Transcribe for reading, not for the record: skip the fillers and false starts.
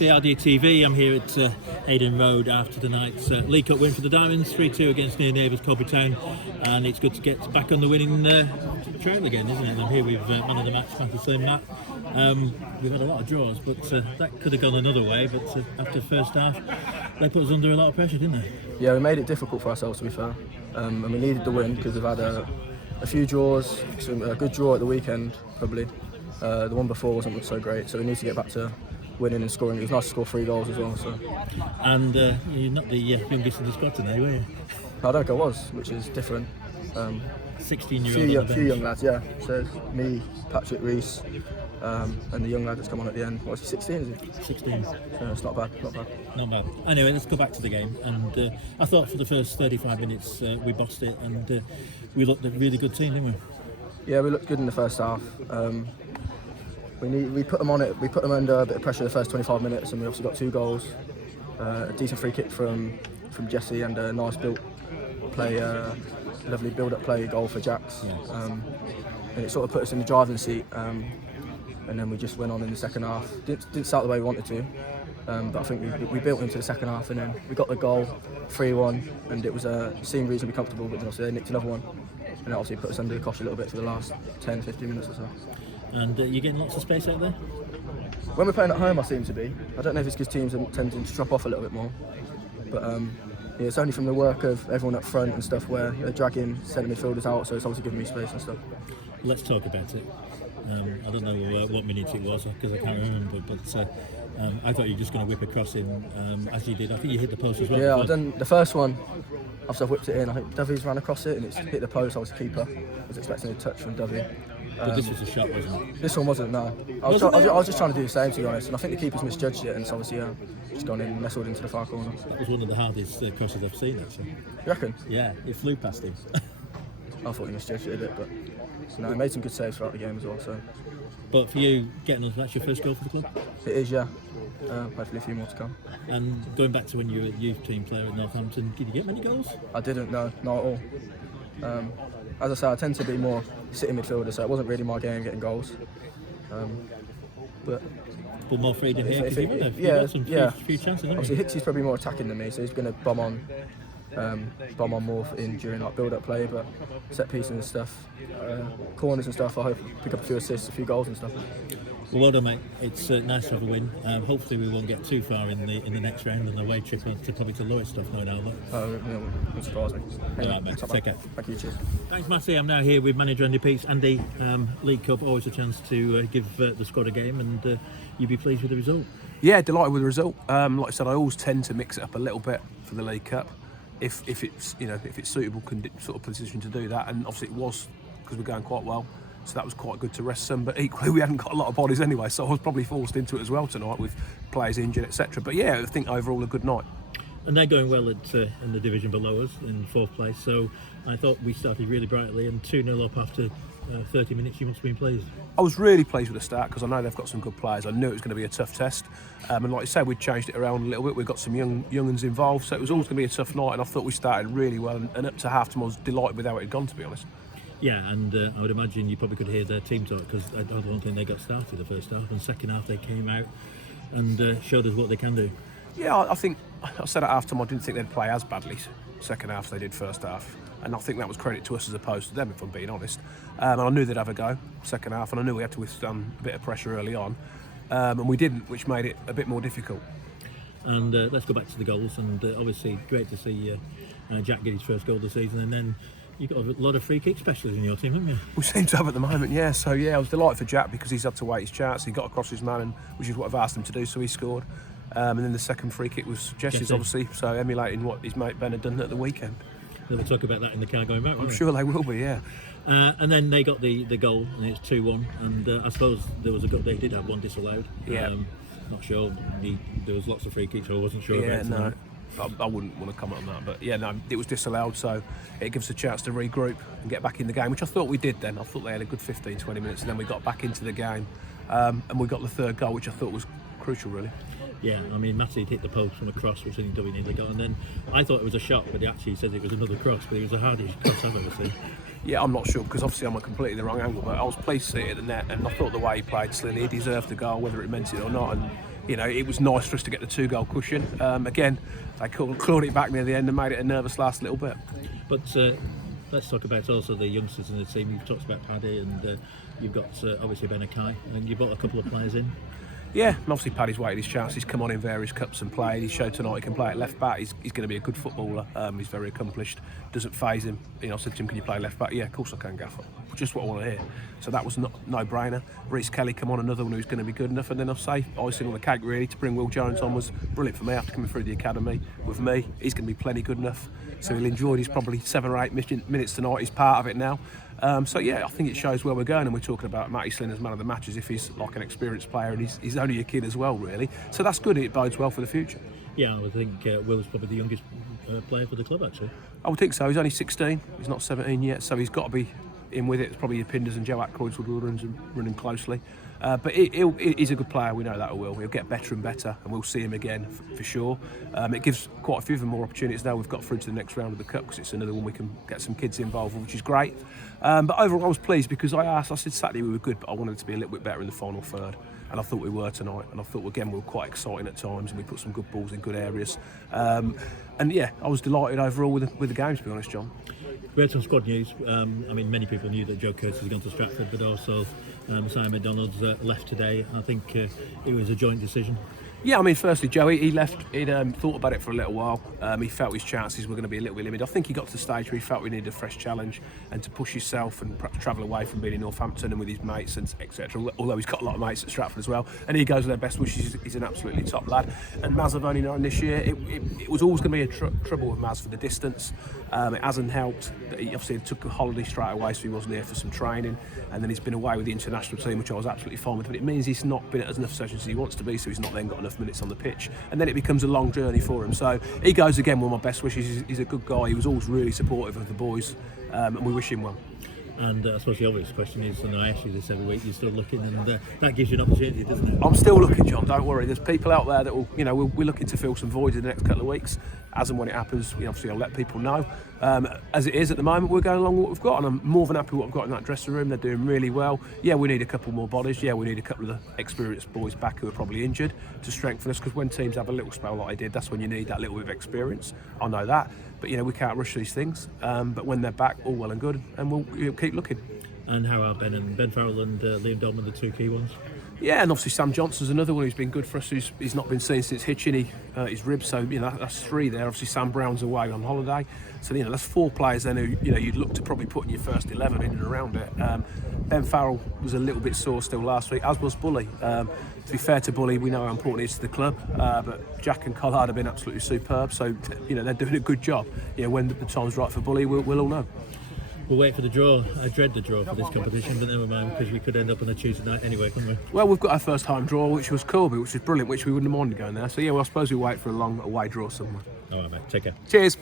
AFCRDTV. I'm here at Hayden Road after tonight's League Cup win for the Diamonds, 3-2 against near neighbours Corby Town, and it's good to get back on the winning trail again, isn't it? And here with man of the match, Matthew Slinn. Matt, we've had a lot of draws, but that could have gone another way. But after the first half, they put us under a lot of pressure, didn't they? Yeah, we made it difficult for ourselves, to be fair, and we needed the win because we've had a few draws, a good draw at the weekend probably. The one before wasn't so great, so we need to get back to winning and scoring. It was nice to score 3 goals as well. So. And you're not the youngest in the squad today, were you? I don't think I was, which is different. 16-year-old. Few young lads, yeah. So it's me, Patrick, Reese, and the young lad that's come on at the end. What's he, 16? Is it? 16. So it's not bad, not bad. Not bad. Anyway, let's go back to the game. And I thought for the first 35 minutes we bossed it, and we looked a really good team, didn't we? Yeah, we looked good in the first half. We put them on it. We put them under a bit of pressure the first 25 minutes, and we obviously got 2 goals. A decent free kick from Jesse, and a nice built play, lovely build-up play goal for Jax. Yes. And it sort of put us in the driving seat. And then we just went on in the second half. Didn't start the way we wanted to, but I think we built into the second half, and then we got the goal, 3-1, and it was seemed reasonably comfortable. But then obviously they nicked another one, and it obviously put us under the cosh a little bit for the last 10-15 minutes or so. And you're getting lots of space out there? When we're playing at home, I seem to be. I don't know if it's because teams are tending to drop off a little bit more. But yeah, it's only from the work of everyone up front and stuff where they're dragging centre midfielders out, so it's obviously giving me space and stuff. Let's talk about it. I don't know what minute it was because I can't remember, but I thought you were just going to whip across in as you did. I think you hit the post as well. Yeah, I've done the first one. I've whipped it in. I think Dovey's ran across it and it's hit the post. I was a keeper. I was expecting a touch from Dovey. But this was a shot, wasn't it? This one wasn't, no. I was just trying to do the same, to be honest, and I think the keeper's misjudged it, and it's obviously just gone in and nestled into the far corner. That was one of the hardest crosses I've seen, actually. You reckon? Yeah, it flew past him. I thought he misjudged it a bit, but no, he made some good saves throughout the game as well. So. But for you, that's your first goal for the club? It is, yeah. Hopefully a few more to come. And going back to when you were a youth team player at Northampton, did you get many goals? I didn't, no, not at all. As I say, I tend to be more sitting midfielder, so it wasn't really my game getting goals. But more freedom here because you got some few chances, haven't obviously you? Hicksy's probably more attacking than me, so he's going to bomb on more during like build-up play, but set pieces and stuff, corners and stuff. I hope pick up a few assists, a few goals and stuff. Well done, mate. It's nice to have a win. Hopefully we won't get too far in the next round on the away trip to probably to Lewis stuff, no doubt. Wouldn't surprise me. All right, mate. Take care. Thank you. Cheers. Thanks, Matty. I'm now here with manager Andy Peace. Andy, League Cup, always a chance to give the squad a game, and you'd be pleased with the result. Yeah, delighted with the result. Like I said, I always tend to mix it up a little bit for the League Cup, if it's suitable sort of position to do that, and obviously it was because we're going quite well. So that was quite good to rest some, but equally we hadn't got a lot of bodies anyway, so I was probably forced into it as well tonight with players injured, etc. But yeah, I think overall a good night. And they're going well in the division below us in 4th place, so I thought we started really brightly, and 2-0 up after 30 minutes. You must have been pleased. I was really pleased with the start because I know they've got some good players. I knew it was going to be a tough test, and like you said, we'd changed it around a little bit. We've got some young'uns involved, so it was always going to be a tough night, and I thought we started really well, and up to half-time I was delighted with how it had gone, to be honest. Yeah, and I would imagine you probably could hear their team talk because I don't think they got started the first half, and second half they came out and showed us what they can do. Yeah, I think I said at half time I didn't think they'd play as badly second half as they did first half, and I think that was credit to us as opposed to them, if I'm being honest. And I knew they'd have a go second half, and I knew we had to withstand a bit of pressure early on, and we didn't, which made it a bit more difficult. And let's go back to the goals, and obviously great to see Jack get his first goal of the season, and then you've got a lot of free kick specialists in your team, haven't you? We seem to have at the moment, yeah. So yeah, I was delighted for Jack because he's had to wait his chance. He got across his man, which is what I've asked him to do, so he scored. And then the second free kick was Jesse's, obviously, so emulating what his mate Ben had done at the weekend. We'll talk about that in the car going back, I'm sure they will be, yeah. And then they got the goal, and it's 2-1, and I suppose there was a goal, they did have one disallowed. Yeah. Not sure, there was lots of free kicks, so I wasn't sure about it. No. I wouldn't want to comment on that, but yeah, no, it was disallowed, so it gives us a chance to regroup and get back in the game, which I thought we did then. I thought they had a good 15-20 minutes, and then we got back into the game, and we got the third goal, which I thought was crucial, really. Yeah, I mean, Matty hit the post from a cross, which I think Dovey nearly got, and then I thought it was a shot, but he actually says it was another cross, but it was the hardest cross I've ever seen. Yeah, I'm not sure, because obviously I'm at completely the wrong angle, but I was pleased to see it at the net, and I thought the way he played Slinn, he deserved the goal, whether it meant it or not, and it was nice for us to get the 2-goal cushion. Again, they clawed it back near the end and made it a nervous last little bit. But let's talk about also the youngsters in the team. You've talked about Paddy, and you've got obviously Ben Akai, and you've got a couple of players in. Yeah, and obviously Paddy's waited his chance. He's come on in various cups and played. He showed tonight he can play at left back. He's going to be a good footballer. He's very accomplished. Doesn't faze him. I said to him, "Can you play left back?" "Yeah, of course I can, Gaffer." Just what I want to hear. So that was no-brainer. Reece Kelly come on, another one who's going to be good enough. And then I'll say, icing on the cake really, to bring Will Jones on was brilliant for me after coming through the academy with me. He's going to be plenty good enough. So he'll enjoy his probably 7 or 8 minutes tonight. He's part of it now. So yeah, I think it shows where we're going, and we're talking about Matthew Slinn as man of the match as if he's like an experienced player, and he's only a kid as well, really. So that's good. It bodes well for the future. Yeah, I would think Will's probably the youngest player for the club, actually. I would think so. He's only 16. He's not 17 yet, so he's got to be in with it. It's probably Pinders and Joe Ackroyd's will run him closely. But he's a good player, we know that he will. He'll get better and better, and we'll see him again for sure. It gives quite a few of them more opportunities now we've got through to the next round of the Cup, because it's another one we can get some kids involved with, which is great. But overall I was pleased, because I said Saturday we were good, but I wanted to be a little bit better in the final third. And I thought we were tonight, and I thought again we were quite exciting at times, and we put some good balls in good areas. And yeah, I was delighted overall with the game, to be honest, John. We had some squad news. Many people knew that Joe Curtis had gone to Stratford, but also Simon McDonald's left today. I think it was a joint decision. Yeah, Firstly, Joe, he left. He'd thought about it for a little while. He felt his chances were going to be a little bit limited. I think he got to the stage where he felt we needed a fresh challenge and to push himself and perhaps travel away from being in Northampton and with his mates and etc. Although he's got a lot of mates at Stratford as well, and he goes with their best wishes. He's an absolutely top lad. And Maz have only known this year. It was always going to be a trouble with Maz for the distance. It hasn't helped that he obviously took a holiday straight away, so he wasn't here for some training, and then he's been away with the international team, which I was absolutely fine with. But it means he's not been at as enough sessions as he wants to be, so he's not then got enough minutes on the pitch, and then it becomes a long journey for him. So he goes again with my best wishes. He's a good guy. He was always really supportive of the boys, and we wish him well. And I suppose the obvious question is, and I ask you this every week, you're still looking, and that gives you an opportunity, doesn't it? I'm still looking, John, don't worry. There's people out there that will, we're looking to fill some voids in the next couple of weeks. As and when it happens, obviously I'll let people know. As it is at the moment, we're going along with what we've got, and I'm more than happy with what I've got in that dressing room. They're doing really well. Yeah, we need a couple more bodies. Yeah, we need a couple of the experienced boys back who are probably injured to strengthen us, because when teams have a little spell like they did, that's when you need that little bit of experience. I know that, but we can't rush these things. But when they're back, all well and good, and we'll keep looking. And how are Ben Farrell and Liam Dolman the two key ones? Yeah, and obviously Sam Johnson's another one who's been good for us. He's not been seen since hitching his ribs, so that's 3 there. Obviously Sam Brown's away on holiday, so that's 4 players then who you'd look to probably put in your first 11 in and around it. Ben Farrell was a little bit sore still last week, as was Bully. To be fair to Bully, we know how important he is to the club, but Jack and Collard have been absolutely superb. So they're doing a good job. When the time's right for Bully, we'll all know. We'll wait for the draw. I dread the draw for this competition, but never mind, because we could end up on a Tuesday night anyway, couldn't we? Well, we've got our first home draw, which was Corby, which is brilliant, which we wouldn't have minded going there. So yeah, I suppose we wait for a long away draw somewhere. All right, mate. Take care. Cheers.